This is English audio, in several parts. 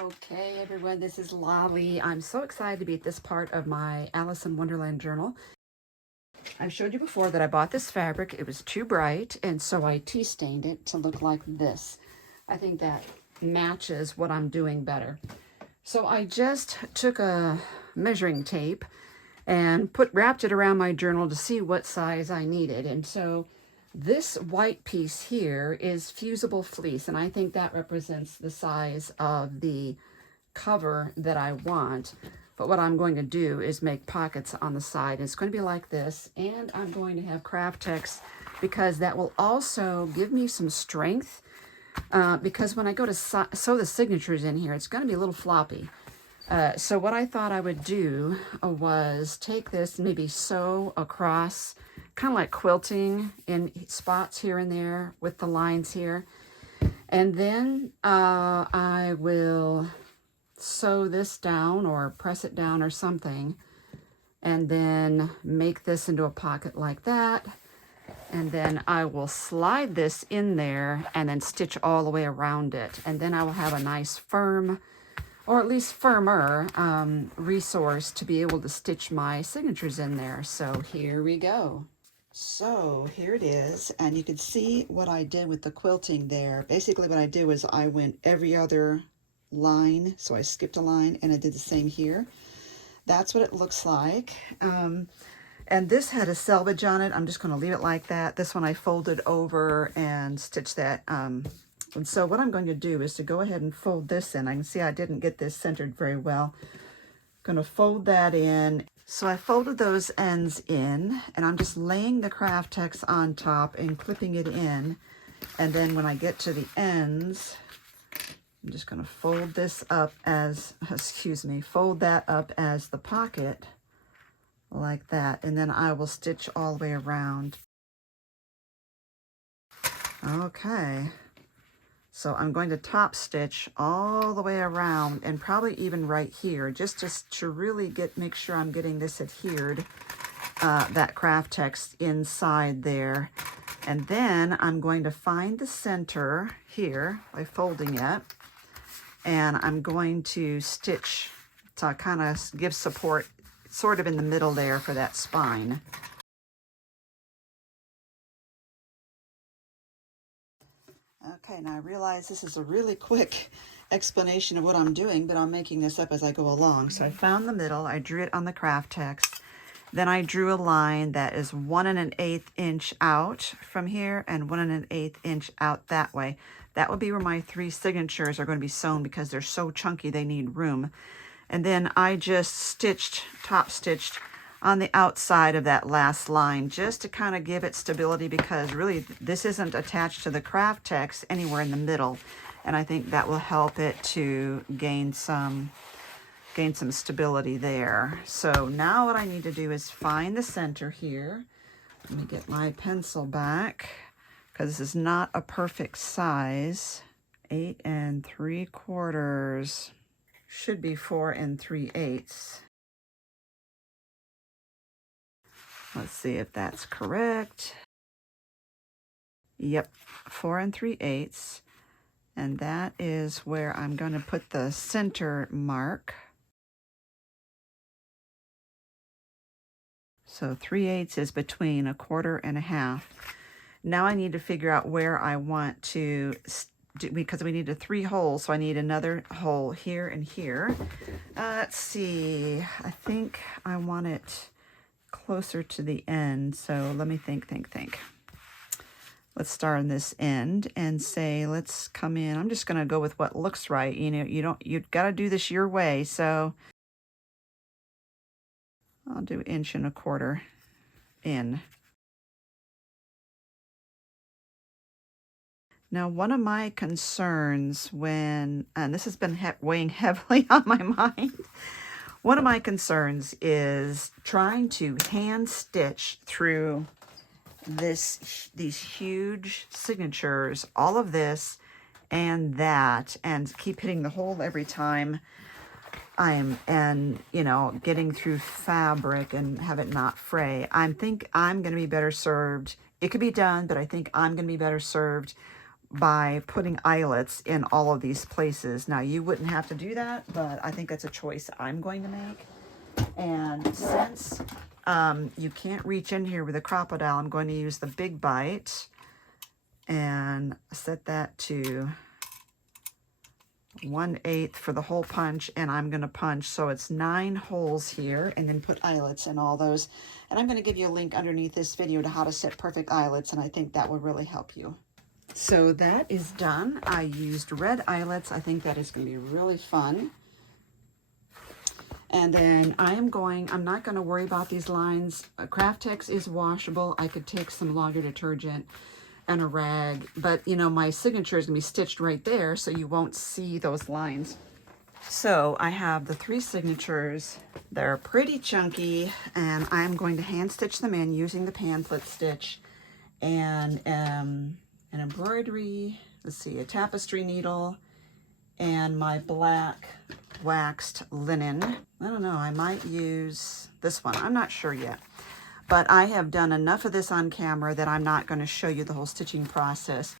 Okay, everyone, this is Lolly. I'm so excited to be at this part of my Alice in Wonderland journal. I've showed you before that I bought this fabric. It was too bright, and so I tea stained it to look like this. I think that matches what I'm doing better. So I just took a measuring tape and wrapped it around my journal to see what size I needed. And so this white piece here is fusible fleece, and I think that represents the size of the cover that I want. But what I'm going to do is make pockets on the side. It's going to be like this, and I'm going to have kraft-tex because that will also give me some strength, because when I go to sew the signatures in here, it's going to be a little floppy. So what I thought I would do was take this and maybe sew across, kind of like quilting in spots here and there with the lines here. And then I will sew this down or press it down or something, and then make this into a pocket like that. And then I will slide this in there and then stitch all the way around it. And then I will have a nice firm, or at least firmer, resource to be able to stitch my signatures in there. So here we go. So here it is, and you can see what I did with the quilting there. Basically what I did was I went every other line, so I skipped a line, and I did the same here. That's what it looks like. And this had a selvage on it. I'm just going to leave it like that. This one I folded over and stitched that. And so what I'm going to do is to go ahead and fold this in. I can see I didn't get this centered very well. I'm going to fold that in. So I folded those ends in, and I'm just laying the kraft-tex on top and clipping it in. And then when I get to the ends, I'm just going to fold this up as, fold that up as the pocket, like that. And then I will stitch all the way around. Okay. So I'm going to top stitch all the way around, and probably even right here, just to really make sure I'm getting this adhered, that kraft-tex inside there. And then I'm going to find the center here by folding it, and I'm going to stitch to kind of give support sort of in the middle there for that spine. Okay, now I realize this is a really quick explanation of what I'm doing, but I'm making this up as I go along. So I found the middle, I drew it on the kraft-tex, then I drew a line that is 1 1/8 inch out from here and 1 1/8 inch out that way. That would be where my 3 signatures are going to be sewn because they're so chunky they need room. And then I just top stitched on the outside of that last line just to kind of give it stability, because really this isn't attached to the kraft-tex anywhere in the middle, and I think that will help it to gain some stability there. So now what I need to do is find the center here. Let me get my pencil back because this is not a perfect size. 8 3/4 should be 4 3/8. Let's see if that's correct. Yep, 4 3/8. And that is where I'm going to put the center mark. So 3/8 is between 1/4 and 1/2. Now I need to figure out where I want to do, because we need 3 holes, so I need another hole here and here. Let's see, I think I want it closer to the end, so let me think. Let's start on this end and say, let's come in. I'm just going to go with what looks right. You know, you've got to do this your way, so I'll do 1 1/4 in. Now, one of my concerns and this has been weighing heavily on my mind, one of my concerns is trying to hand stitch through these huge signatures, all of this and that, and keep hitting the hole every time getting through fabric and have it not fray. I think I'm going to be better served. It could be done, but I think I'm going to be better served by putting eyelets in all of these places. Now, you wouldn't have to do that, but I think that's a choice I'm going to make. And since you can't reach in here with a crocodile, I'm going to use the big bite and set that to 1/8 for the hole punch, and I'm going to punch so it's 9 holes here, and then put eyelets in all those. And I'm going to give you a link underneath this video to how to set perfect eyelets, and I think that will really help you. So that is done. I used red eyelets. I think that is going to be really fun. And then I'm not going to worry about these lines. Kraft-tex is washable. I could take some laundry detergent and a rag, but you know, my signature is going to be stitched right there, so you won't see those lines. So I have the 3 signatures. They're pretty chunky, and I'm going to hand stitch them in using the pamphlet stitch and an embroidery, let's see, a tapestry needle, and my black waxed linen. I don't know, I might use this one. I'm not sure yet. But I have done enough of this on camera that I'm not going to show you the whole stitching process.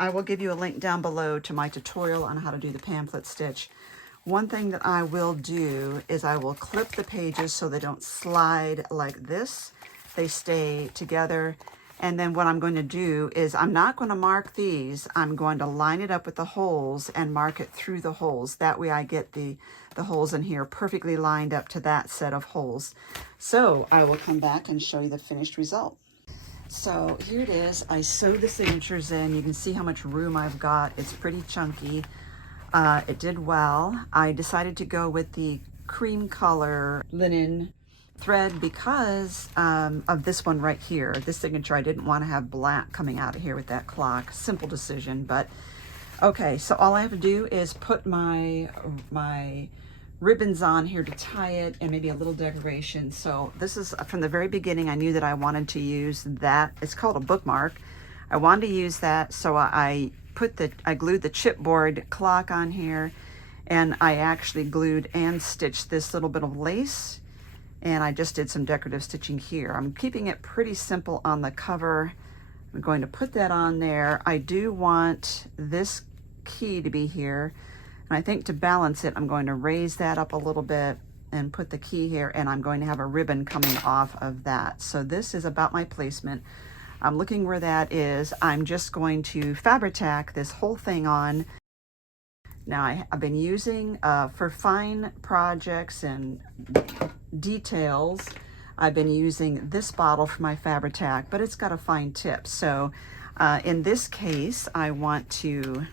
I will give you a link down below to my tutorial on how to do the pamphlet stitch. One thing that I will do is I will clip the pages so they don't slide like this. They stay together. And then what I'm going to do is I'm not going to mark these. I'm going to line it up with the holes and mark it through the holes. That way I get the holes in here perfectly lined up to that set of holes. So I will come back and show you the finished result. So here it is. I sewed the signatures in. You can see how much room I've got. It's pretty chunky. It did well. I decided to go with the cream color linen thread because of this one right here. This signature, I didn't want to have black coming out of here with that clock. Simple decision, but okay. So all I have to do is put my ribbons on here to tie it, and maybe a little decoration. So this is from the very beginning. I knew that I wanted to use that. It's called a bookmark. I wanted to use that, so I glued the chipboard clock on here, and I actually glued and stitched this little bit of lace, and I just did some decorative stitching here. I'm keeping it pretty simple on the cover. I'm going to put that on there. I do want this key to be here. And I think to balance it, I'm going to raise that up a little bit and put the key here, and I'm going to have a ribbon coming off of that. So this is about my placement. I'm looking where that is. I'm just going to Fabri-Tac this whole thing on. Now I've been using, for fine projects and details, I've been using this bottle for my Fabri-Tac, but it's got a fine tip. So in this case, I want to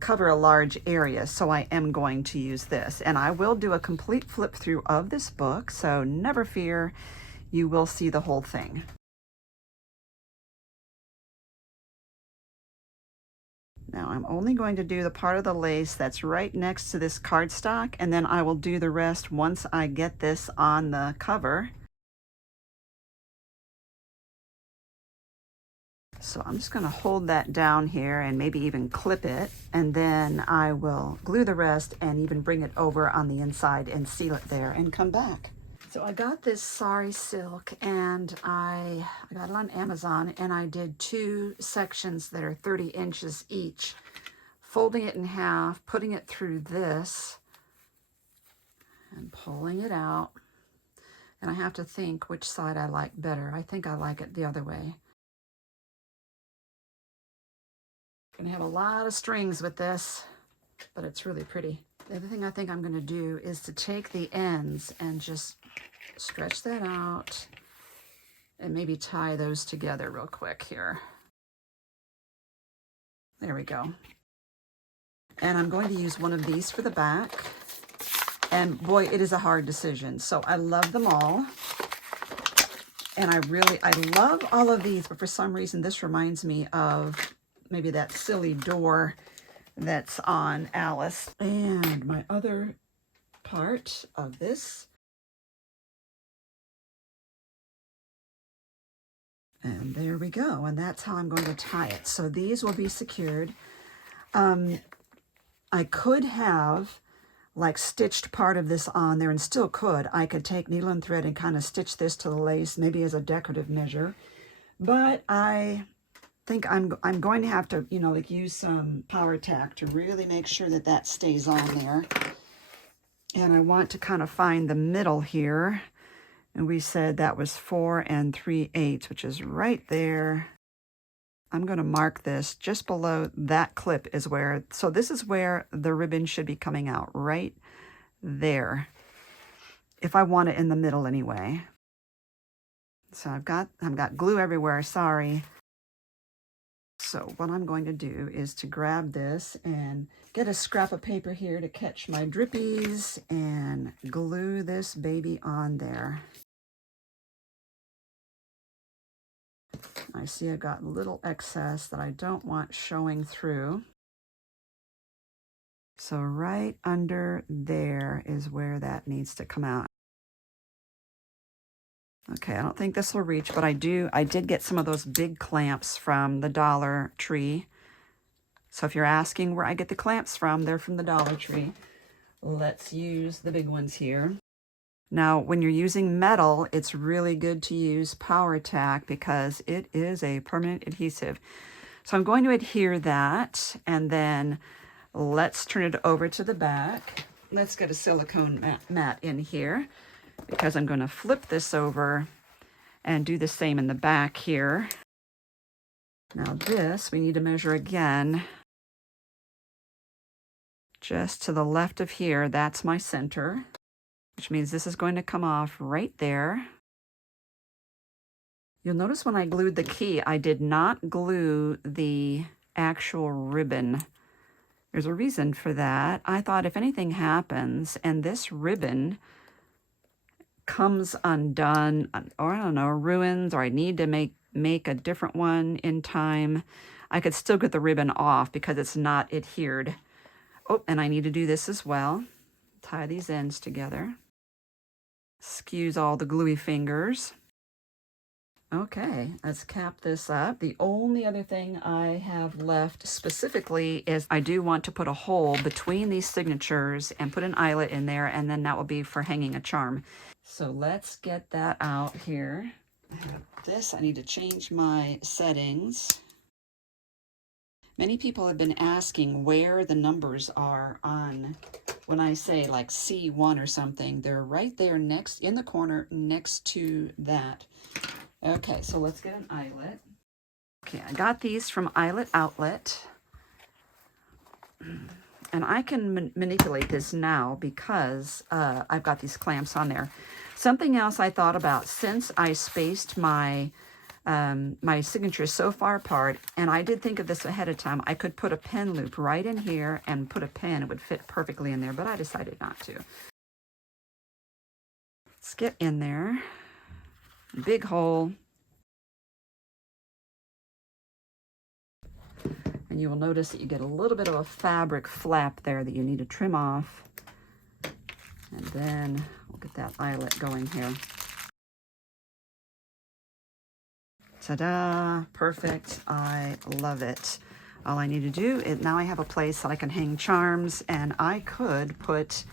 cover a large area, so I am going to use this, and I will do a complete flip through of this book, so never fear, you will see the whole thing. Now I'm only going to do the part of the lace that's right next to this cardstock, and then I will do the rest once I get this on the cover. So I'm just going to hold that down here and maybe even clip it, and then I will glue the rest and even bring it over on the inside and seal it there and come back. So I got this sari silk, and I got it on Amazon, and I did 2 sections that are 30 inches each, folding it in half, putting it through this and pulling it out. And I have to think which side I like better. I think I like it the other way. Gonna have a lot of strings with this, but it's really pretty. The other thing I think I'm gonna do is to take the ends and just stretch that out and maybe tie those together real quick here. There we go. And I'm going to use one of these for the back. And boy, it is a hard decision. So I love them all. And I love all of these, but for some reason this reminds me of maybe that silly door that's on Alice. And my other part of this. And there we go. And that's how I'm going to tie it. So these will be secured. I could have like stitched part of this on there, and still could. I could take needle and thread and kind of stitch this to the lace, maybe as a decorative measure. But I think I'm going to have to, you know, like use some power tack to really make sure that that stays on there. And I want to kind of find the middle here. And we said that was 4 3/8, which is right there. I'm going to mark this just below that clip is where, so this is where the ribbon should be coming out, right there. If I want it in the middle anyway. So I've got glue everywhere, sorry. So what I'm going to do is to grab this and get a scrap of paper here to catch my drippies and glue this baby on there. I see I've got a little excess that I don't want showing through. So right under there is where that needs to come out. Okay, I don't think this will reach, but I did get some of those big clamps from the Dollar Tree. So if you're asking where I get the clamps from, they're from the Dollar Tree. Let's use the big ones here. Now, when you're using metal, it's really good to use power tack because it is a permanent adhesive. So I'm going to adhere that, and then let's turn it over to the back. Let's get a silicone mat in here because I'm going to flip this over and do the same in the back here. Now this, we need to measure again. Just to the left of here, that's my center, which means this is going to come off right there. You'll notice when I glued the key, I did not glue the actual ribbon. There's a reason for that. I thought if anything happens and this ribbon comes undone, or I don't know, ruins, or I need to make a different one in time, I could still get the ribbon off because it's not adhered. Oh, and I need to do this as well. Tie these ends together. Excuse all the gluey fingers. Okay, let's cap this up. The only other thing I have left specifically is I do want to put a hole between these signatures and put an eyelet in there, and then that will be for hanging a charm. So let's get that out here. I have this, I need to change my settings. Many people have been asking where the numbers are on, when I say like C1 or something, they're right there next, in the corner next to that. Okay, so let's get an eyelet. Okay, I got these from Eyelet Outlet. And I can manipulate this now because I've got these clamps on there. Something else I thought about, since I spaced my my signatures so far apart, and I did think of this ahead of time, I could put a pen loop right in here and put a pen. It would fit perfectly in there, but I decided not to. Let's get in there. Big hole. And you will notice that you get a little bit of a fabric flap there that you need to trim off. And then we'll get that eyelet going here. Ta-da! Perfect. I love it. All I need to do is, now I have a place that I can hang charms, and I could put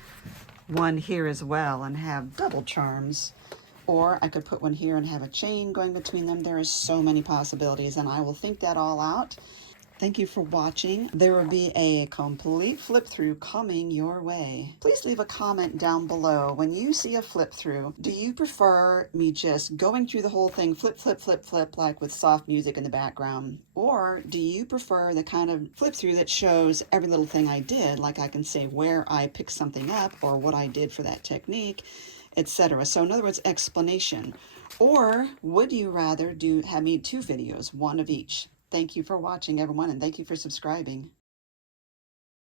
one here as well and have double charms. Or I could put one here and have a chain going between them. There are so many possibilities, and I will think that all out. Thank you for watching. There will be a complete flip through coming your way. Please leave a comment down below. When you see a flip through, do you prefer me just going through the whole thing, flip, flip, flip, flip, like with soft music in the background? Or do you prefer the kind of flip through that shows every little thing I did, like I can say where I picked something up or what I did for that technique, etc. So in other words, explanation. Or would you rather have me 2 videos, one of each? Thank you for watching, everyone, and thank you for subscribing.